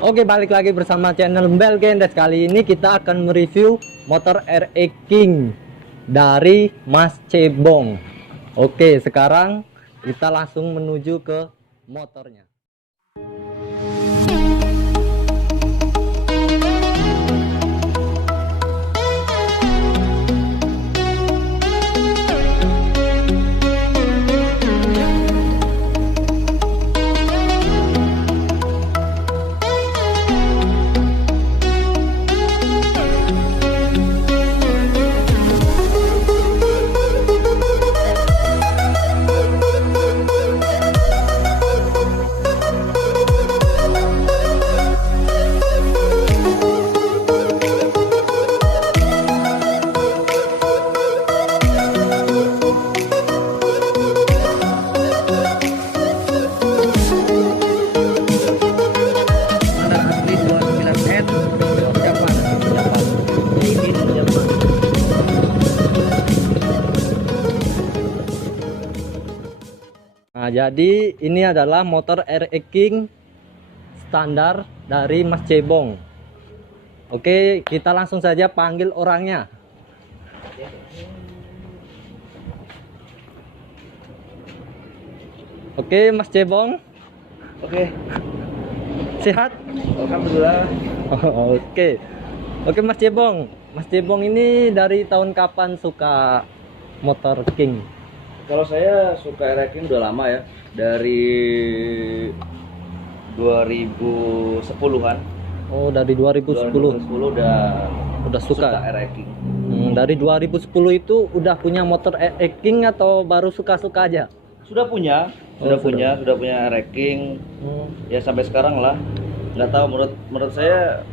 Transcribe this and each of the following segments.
Oke, balik lagi bersama channel Belgendes. Kali ini kita akan mereview motor RE King dari Mas Cebong. Oke, sekarang kita langsung menuju ke motornya. Nah, jadi ini adalah motor RE King standar dari Mas Cebong. Oke, kita langsung saja panggil orangnya. Oke, Mas Cebong. Oke, Sehat? alhamdulillah. Oke. Oke, Mas Cebong. Mas Cebong ini dari tahun kapan suka motor King? Kalau saya suka RE udah lama ya, dari 2010-an. Oh, dari 2010. 2010 udah suka RE. Dari 2010 itu udah punya motor RE King atau baru suka-suka aja? Sudah punya RE. Ya sampai sekarang lah. Nggak tahu, menurut saya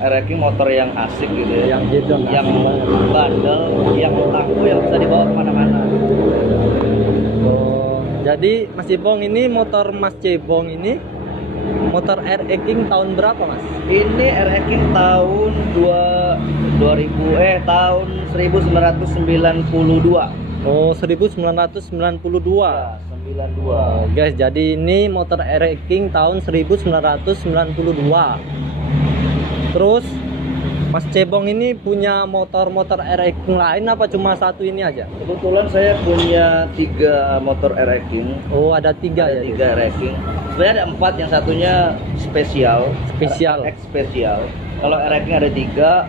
RE motor yang asik gitu ya, Yang jedong, yang asik banget. bandel, yang tangguh, yang bisa dibawa kemana-mana. Oh, jadi Mas Cebong ini motor Mas Cebong ini motor RE King tahun berapa, Mas? Ini RE tahun 1992. Oh, 1992. Ya, 92. Oh, guys, jadi ini motor RE King tahun 1992. Terus Mas Cebong ini punya motor-motor RE King lain apa cuma satu ini aja? Kebetulan saya punya 3 motor RE King. Oh, ada 3 ya? 3 RE King. Sebenarnya ada 4, yang satunya spesial. Spesial. Spesial. Kalau RE King ada 3.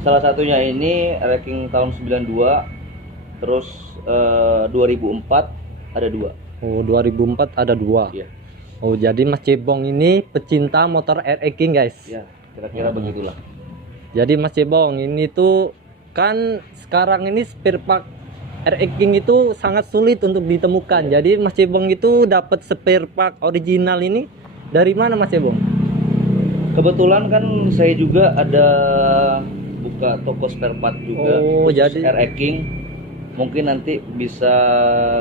Salah satunya ini RE King tahun 92. Terus 2004 ada 2. Oh, 2004 ada 2. Iya. Oh, jadi Mas Cebong ini pecinta motor RE King, guys. Iya, kira-kira begitulah. Jadi Mas Cebong ini tuh kan sekarang ini spare part RE King itu sangat sulit untuk ditemukan. Jadi Mas Cebong itu dapat spare part original ini dari mana, Mas Cebong? Kebetulan kan saya juga ada buka toko spare part juga. Oh, khusus jadi RE King. Mungkin nanti bisa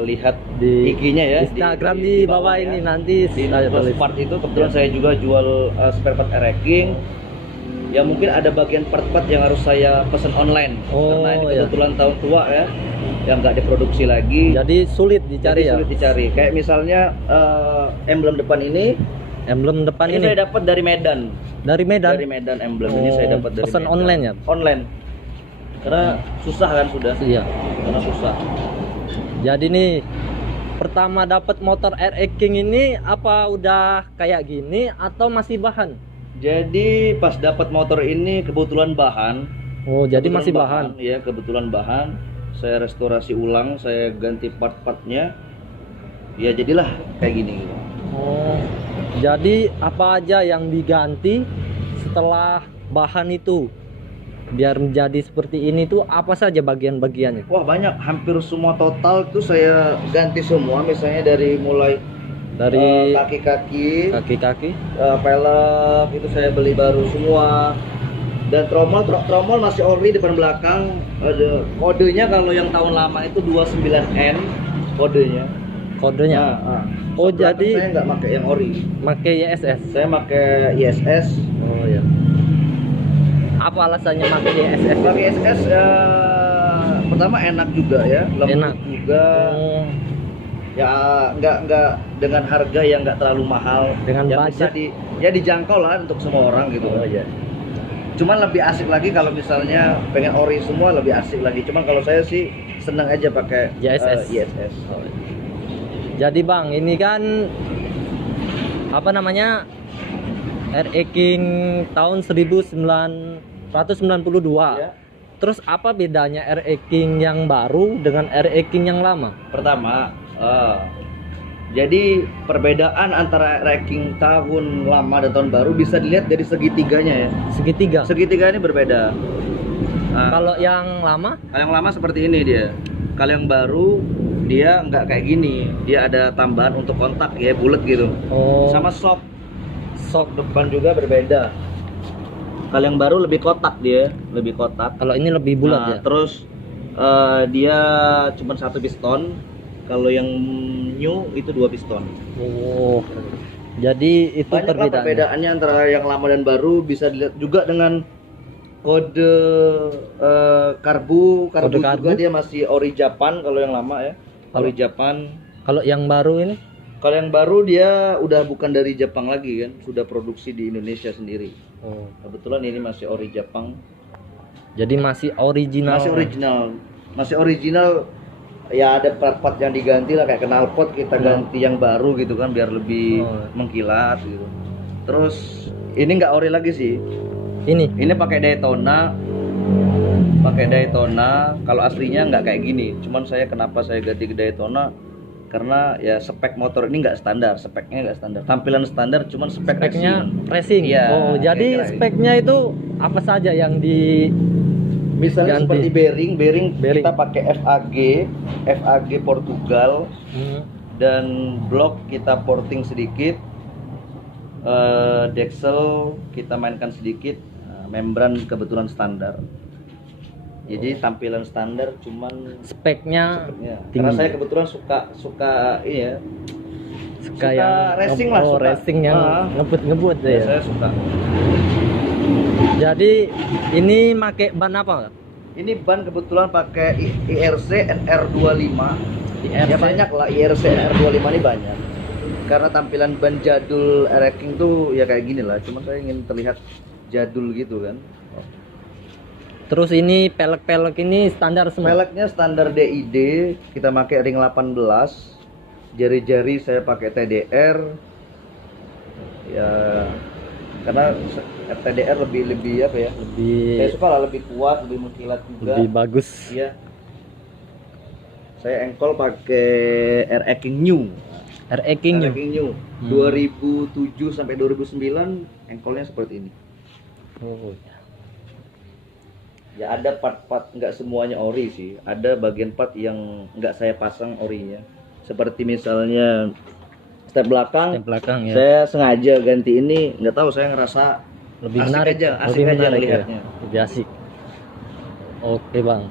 lihat di IG-nya ya, Instagram di bawah ini nanti di saya toko tulis. part itu. Kebetulan saya juga jual spare part RE King. Ya mungkin ada bagian part-part yang harus saya pesan online, Oh, karena ini ya. kebetulan tahun tua ya, yang nggak diproduksi lagi. Jadi sulit dicari. Jadi ya. sulit dicari. Kayak misalnya emblem depan ini. Emblem depan Ini ini saya dapat dari Medan. dari Medan. Dari Medan emblem ini saya dapat dari pesan Medan. online ya? Online. Karena susah kan sudah. Iya. Karena susah. Jadi nih pertama dapat motor RE King ini apa udah kayak gini atau masih bahan? Jadi pas dapat motor ini kebetulan bahan. Oh, jadi Kebetulan masih bahan. Ya, kebetulan bahan. Saya restorasi ulang, saya ganti part-partnya. Ya jadilah kayak gini gitu. Oh. Jadi apa aja yang diganti setelah bahan itu biar menjadi seperti ini tuh apa saja bagian-bagiannya? Wah, banyak, hampir semua total tuh saya ganti semua. Misalnya dari mulai Dari kaki-kaki, kaki-kaki. pelek itu saya beli baru semua. Dan tromol masih ori depan belakang. Ada kodenya, kalau yang tahun lama itu 29N kodenya. Kodenya. Nah, Oh, sebelah jadi saya nggak pakai yang ori. pakai YSS. Saya pakai ISS. Oh ya. Apa alasannya pakai YSS? Pakai ISS pertama enak juga ya, lembut Enak. juga. Oh. ya nggak dengan harga yang nggak terlalu mahal, Dengan yang budget. bisa ya dijangkau lah untuk semua orang gitu. Oh iya. Cuman lebih asik lagi kalau misalnya pengen ori semua, lebih asik lagi. Cuman kalau saya sih senang aja pakai ISS. ISS. Jadi Bang, ini kan apa namanya, RE King tahun 1992. Ya. Terus apa bedanya RE King yang baru dengan RE King yang lama? Pertama, jadi perbedaan antara ranking tahun lama dan tahun baru bisa dilihat dari segitiganya ya. Segitiga. Segitiga ini berbeda. Kalau yang lama Kalau yang lama seperti ini dia. Kalau yang baru dia nggak kayak gini. Dia ada tambahan untuk kontak ya, bulat gitu. oh, Sama shock sok. depan juga berbeda. Kalau yang baru lebih kotak dia, lebih kotak. Kalau ini lebih bulat Nah, ya. terus dia cuma 1 piston. Kalau yang new itu 2 piston. Oh. Jadi itu Banyak lah perbedaannya. perbedaannya antara yang lama dan baru. Bisa dilihat juga dengan kode karbu Kode juga karbu? dia masih ori Japan kalau yang lama ya. Ori Japan. Kalau yang baru ini Kalau yang baru dia udah bukan dari Jepang lagi kan, sudah produksi di Indonesia sendiri. Kebetulan ini masih ori Jepang. jadi masih original. Masih original. Ya ada part-part yang diganti lah, kayak knalpot kita ganti yang baru gitu kan, biar lebih mengkilat gitu. Terus ini nggak ori lagi sih. Ini pakai Daytona. Kalau aslinya nggak kayak gini. Cuman kenapa saya ganti ke Daytona? Karena ya spek motor ini nggak standar, speknya nggak standar. Tampilan standar, cuman Speknya racing. racing. Iya, Oh, jadi kira-kira speknya itu apa saja yang di Misalnya ganti? seperti bearing Bearing. kita pakai FAG Portugal, dan blok kita porting sedikit, Dexel kita mainkan sedikit, membran kebetulan standar. Jadi tampilan standar, cuman speknya ya, tinggi. karena saya kebetulan suka ini ya, suka yang racing lah, suka. racing yang ngebut-ngebut Ya, ya. saya suka. Jadi ini make ban apa? Ini ban kebetulan pakai IRC NR25. IRC? Ya banyak lah, IRC NR25 ini banyak. Karena tampilan ban jadul RE King tuh ya kayak gini lah. Cuma saya ingin terlihat jadul gitu kan. Terus ini pelek-pelek ini standar semua. Peleknya standar DID, kita pakai ring 18. Jari-jari saya pakai TDR. Ya karena TDR lebih apa ya? Saya suka lah, lebih kuat, lebih mengkilat juga. Lebih bagus. Iya. Saya engkol pakai RE King New. RE King RE King New. 2007 sampai 2009 engkolnya seperti ini. Oh. Ya ada part-part, nggak semuanya ori sih. Ada bagian part yang nggak saya pasang orinya. Seperti misalnya step belakang. Ya. Saya sengaja ganti ini. Nggak tahu, saya ngerasa Lebih asik menarik aja, asik lebih aja menarik lihatnya. ya. Lebih asik. Oke Bang.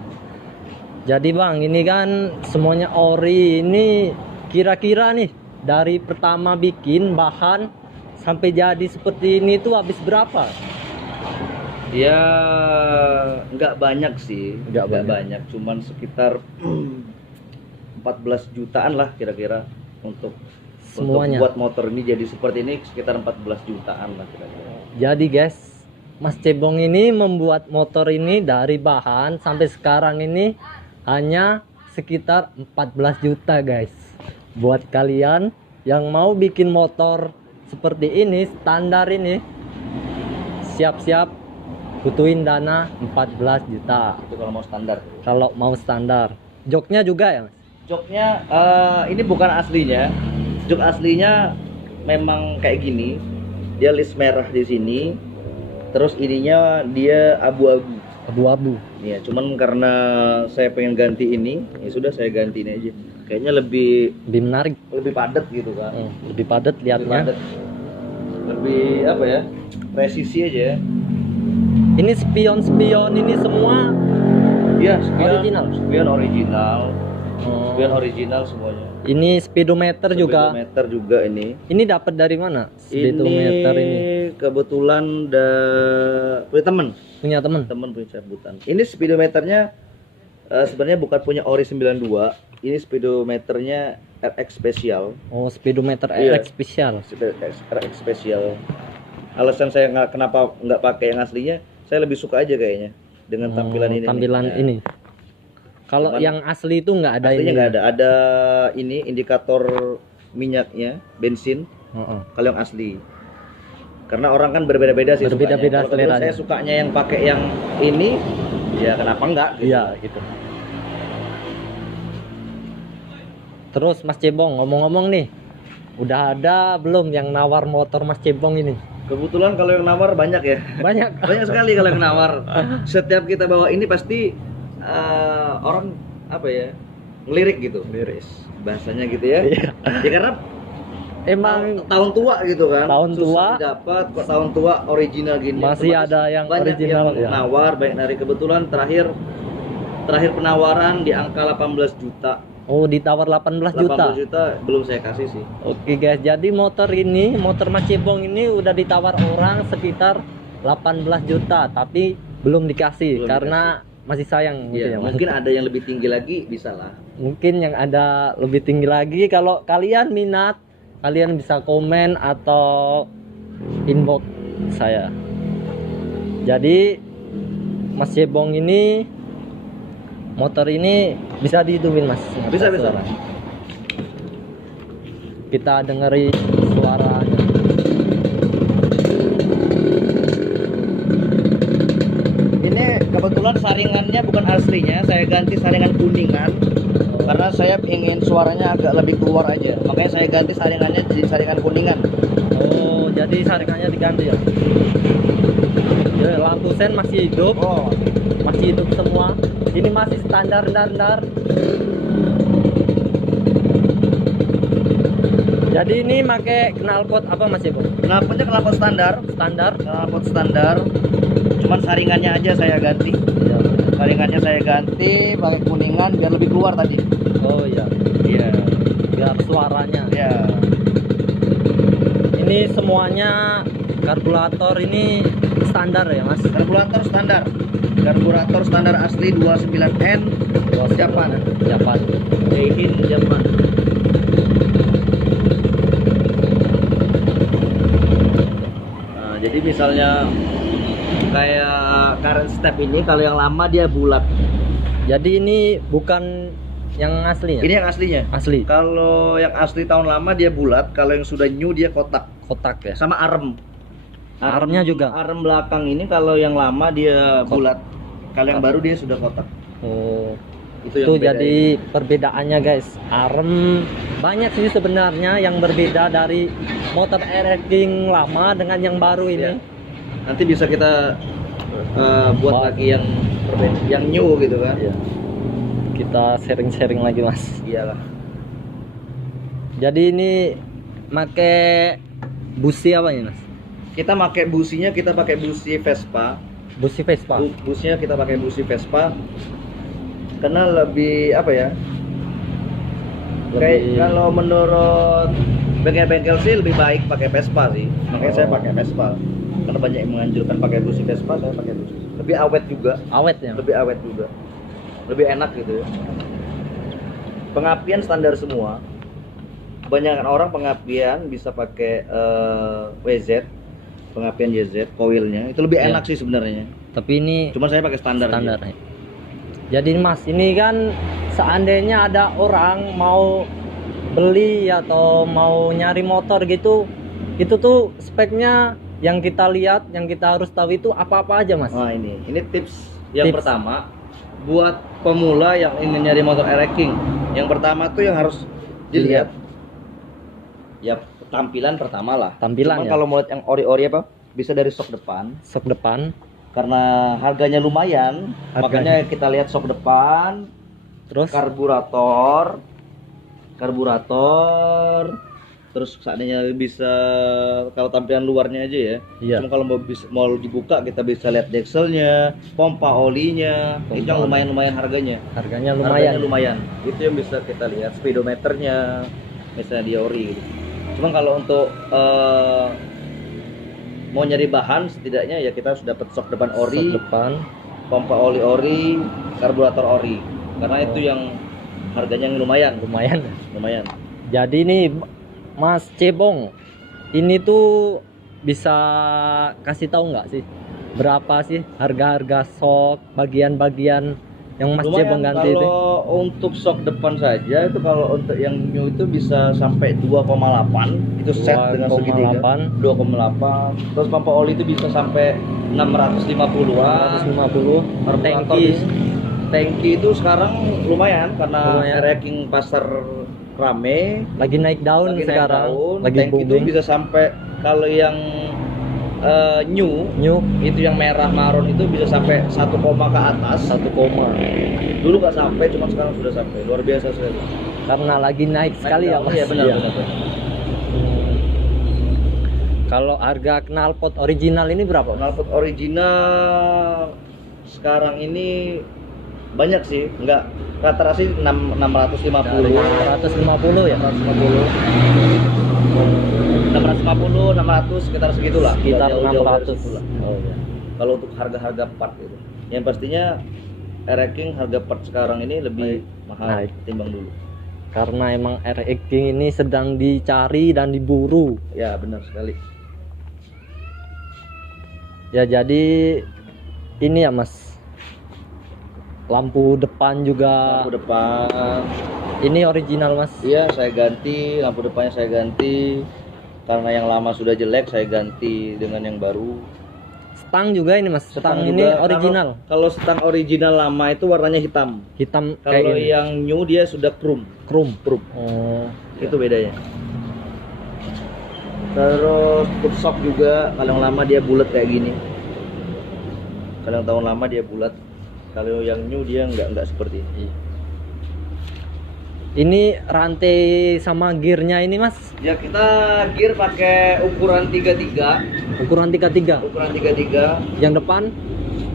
Jadi Bang, ini kan semuanya ori. Ini kira-kira nih dari pertama bikin bahan sampai jadi seperti ini tuh habis berapa? Ya nggak banyak sih, Nggak banyak, cuman sekitar 14 jutaan lah kira-kira untuk Semuanya. buat motor ini jadi seperti ini, sekitar 14 jutaan lah kira-kira. Jadi guys, Mas Cebong ini membuat motor ini dari bahan sampai sekarang ini hanya sekitar 14 juta guys. Buat kalian yang mau bikin motor seperti ini, standar ini, siap-siap butuhin dana 14 juta. Itu kalau mau standar. Kalau mau standar. Joknya juga ya Mas? Joknya ini bukan aslinya. Jok aslinya memang kayak gini. Dia list merah di sini. Terus ininya dia abu-abu. Abu-abu. Ya, cuman karena saya pengen ganti ini, ya sudah saya ganti ini aja. Kayaknya lebih Menarik. lebih padat gitu kan. Lebih padat Lebih lihatnya. padat. Lebih apa ya? Presisi aja ya. Ini spion-spion ini semua Iya, Original? Spion original. oh, Spion original semuanya. ini speedometer juga. Speedometer juga ini. Ini dapat dari mana? Speedometer ini Kebetulan punya temen punya temen. punya cabutan. Ini speedometernya Sebenarnya bukan punya Ori 92. Ini speedometernya RX Special. Oh, speedometer Iya. RX spesial. RX Special. Alasan saya kenapa nggak pakai yang aslinya, saya lebih suka aja kayaknya dengan tampilan ini. Tampilan nih. Nah, ini. Kalau cuman yang asli itu nggak ada aslinya ini. nggak ada. Ada ini indikator minyaknya, bensin. Heeh. Kalau yang asli. Karena orang kan berbeda-beda sih. Berbeda-beda sukanya. Kalau seleranya. saya sukanya yang pakai yang ini, ya kenapa enggak? Gitu. Iya, gitu. Terus Mas Cebong, ngomong-ngomong nih, udah ada belum yang nawar motor Mas Cebong ini? Kebetulan kalau yang nawar banyak ya. Banyak. Banyak sekali kalau yang nawar. Setiap kita bawa ini pasti orang apa ya, ngelirik gitu. Liris. Bahasanya gitu ya. Iya. Ya karena Emang tahun tua gitu kan. Tahun Susah tua. didapat kok tahun tua original gini. Masih Otomatis ada yang banyak original, yang ya. nawar, banyak dari kebetulan terakhir penawaran di angka 18 juta. oh, ditawar 18 juta. 18 juta belum saya kasih sih. Oke guys, jadi motor Mas Cebong ini udah ditawar orang sekitar 18 juta, tapi belum dikasih Belum karena masih sayang gitu ya, Iya, Mas. mungkin ada yang lebih tinggi lagi bisa lah. Mungkin yang ada lebih tinggi lagi. Kalau kalian minat, kalian bisa komen atau inbox saya. Jadi Mas Cebong ini, motor ini bisa dihidupin Mas. Bisa, bisa. Suara. Kita dengerin suaranya. Ini kebetulan saringannya bukan aslinya, saya ganti saringan kuningan karena saya ingin suaranya agak lebih keluar aja. Makanya saya ganti saringannya jadi saringan kuningan. Oh, jadi saringannya diganti ya. Ya, lampu sen masih hidup. Oh, Masih hidup semua. Ini masih standar. Jadi ini pakai knalpot apa Mas Ibu? knalpot standar, Standar. knalpot standar. Cuman saringannya aja saya ganti. Ya. Saringannya saya ganti pakai kuningan biar lebih keluar tadi. Oh iya. Iya. Biar suaranya. Iya. Ini semuanya karburator ini standar ya Mas? Karburator standar. Karburator standar asli 29N Japan. Japan. Made in Japan. Nah, jadi misalnya kayak current step ini kalau yang lama dia bulat. Jadi ini bukan yang aslinya? Ini yang aslinya. Asli. Kalau yang asli tahun lama dia bulat, kalau yang sudah new dia kotak. Kotak ya? Sama arem. Aremnya juga? Arem belakang ini kalau yang lama dia bulat. Kalau yang baru dia sudah kotak. Oh. Itu yang Itu beda jadi perbedaannya guys. Arem banyak sih sebenarnya yang berbeda dari motor RX King lama dengan yang baru ini. Ya. Nanti bisa kita buat Oh. lagi yang yang new gitu kan. Iya. Kita sharing-sharing lagi Mas. Iyalah. Jadi ini make busi apa ini Mas? Kita pakai businya, kita pakai busi Vespa. Busi Vespa. Busnya kita pakai busi Vespa. Karena lebih apa ya? Kayak kalau menurut bengkel-bengkel sih lebih baik pakai Vespa sih. Makanya saya pakai Vespa. Karena banyak yang menganjurkan pakai busi Vespa, saya pakai busi. Lebih awet juga. Awet ya. Lebih awet juga. Lebih enak gitu ya. Pengapian standar semua. Kebanyakan orang pengapian bisa pakai WZ, pengapian YZ, coilnya itu lebih enak sih sebenarnya. Tapi ini Cuma saya pakai standar. standar aja. ya. Jadi Mas, ini kan seandainya ada orang mau beli atau mau nyari motor gitu, itu tuh speknya yang kita lihat, yang kita harus tahu itu apa-apa aja Mas? Nah ini tips yang Tips. pertama buat pemula yang ingin nyari motor RX King. Yang pertama tuh yang harus dilihat ya tampilan pertama lah. Tampilan Cuma ya. kalau mau lihat yang ori-ori apa bisa dari sok depan. Sok depan, Karena harganya lumayan, makanya kita lihat sok depan, terus karburator, terus seandainya bisa kalau tampilan luarnya aja ya. iya. Cuma kalau mau dibuka kita bisa lihat dekselnya, pompa olinya, itu yang lumayan harganya. Harganya Harganya lumayan. lumayan. Itu yang bisa kita lihat speedometernya, misalnya di ori. Gitu. Cuma kalau untuk mau nyari bahan setidaknya ya kita harus dapat sok depan ori, Sok depan. pompa oli ori, karburator ori. karena itu yang harganya yang lumayan. Lumayan. Jadi nih Mas Cebong, ini tuh bisa kasih tahu nggak sih berapa sih harga-harga sok bagian-bagian yang Mas Cebong ganti itu? Kalau untuk sok depan saja itu, kalau untuk yang new itu bisa sampai 2,8, itu set dengan segitiga 2,8. Terus pompa oli itu bisa sampai 650-an. 650. Tangki itu sekarang lumayan karena Lumayan. ranking pasar rame, Lagi naik daun lagi naik sekarang, daun. lagi Tangki itu booming. bisa sampai, kalau yang new itu yang merah maron itu bisa sampai 1, ke atas. 1, Dulu nggak sampai, cuma sekarang sudah sampai. Luar biasa sekali. karena lagi naik sekali ya Mas. Iya benar, Iya. benar. Kalau harga knalpot original ini berapa? Knalpot original sekarang ini banyak sih, nggak rata-rata sih 650. 150 ya? 650, 600 sekitar segitulah. Sekitar Nggak jauh-jauh dari 600. situ lah. Oh ya. Kalau untuk harga-harga part itu, yang pastinya King harga part sekarang ini lebih mahal Naik. timbang dulu. Karena emang RX King ini sedang dicari dan diburu. Ya benar sekali. Ya jadi ini ya Mas. Lampu depan juga Lampu depan, ini original Mas. iya saya ganti, lampu depannya saya ganti. Karena yang lama sudah jelek, saya ganti dengan yang baru. Stang juga ini Mas. Stang ini juga, original. Kalau stang original lama itu warnanya hitam. Hitam kayak Kalau gini. yang new dia sudah chrome. Chrome. Chrome. Oh. Itu bedanya. Terus untuk shock juga, kalau yang lama dia bulat kayak gini. Kalau yang tahun lama dia bulat. Kalau yang new dia nggak seperti ini. Ini rantai sama gearnya ini Mas. Ya kita gear pakai ukuran 33. Ukuran 33. Ukuran 33. Yang depan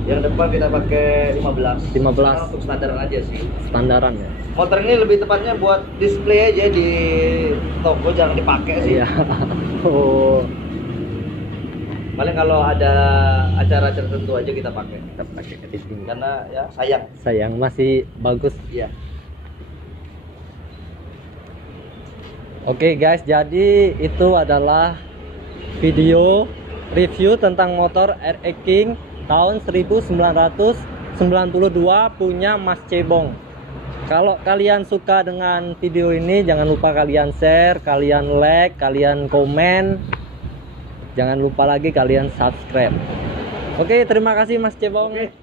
Yang depan kita pakai 15. 15. Karena untuk standaran aja sih. standaran ya. Motor ini lebih tepatnya buat display aja di toko, jarang dipakai sih. Iya. Oh. Paling kalau ada acara-acara tertentu aja kita pakai. Kita pakai di sini. Karena ya sayang. Sayang masih bagus. Iya. Oke guys, jadi itu adalah video review tentang motor RX King tahun 1992 punya Mas Cebong. Kalau kalian suka dengan video ini, jangan lupa kalian share, kalian like, kalian komen. Jangan lupa lagi kalian subscribe. Oke, terima kasih Mas Cebong. Oke.